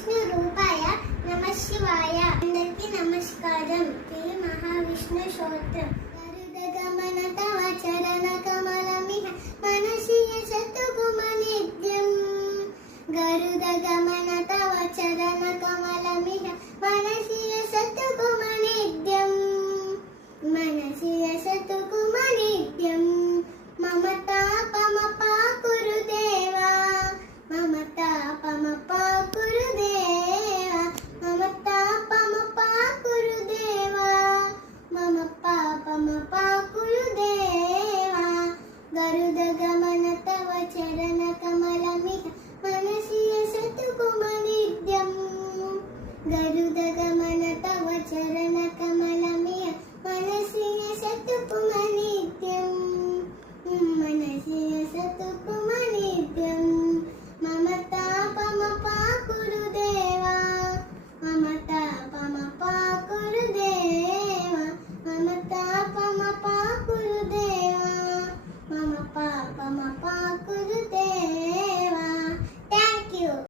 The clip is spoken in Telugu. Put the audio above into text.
విష్ణు రూపాయ నమః శివాయ. అందరికీ నమస్కారం. శ్రీ మహావిష్ణు స్తోత్రం. గరుడ గమన తవ చరణ కమలమిహ మనసి యశతుగుమ నిత్యం. గరుడ గమన తవ చరణ కమలమిహ మనసి యశతుగుమ నిత్యం. మనసి యశతుగుమ నిత్యం. మమతాపమ పాకురుదేవా మమతాపమ పాకురుదేవా మమతాపమ పాకురుదేవా మమ పాపమ పాకురుదేవా. గరుడ గమన తవ చరణ కమలమిహ మనసి యశతుగుమ నిత్యం. గరుడ గమన తవ చరణ కమలమిహ మనసి యశతుగుమ నిత్యం. మనసి యశతుగుమ నిత్యం. మమతాపమ పాకురుదేవా మమతాపమ పాకురుదేవా మమతాపమ పాకురుదేవా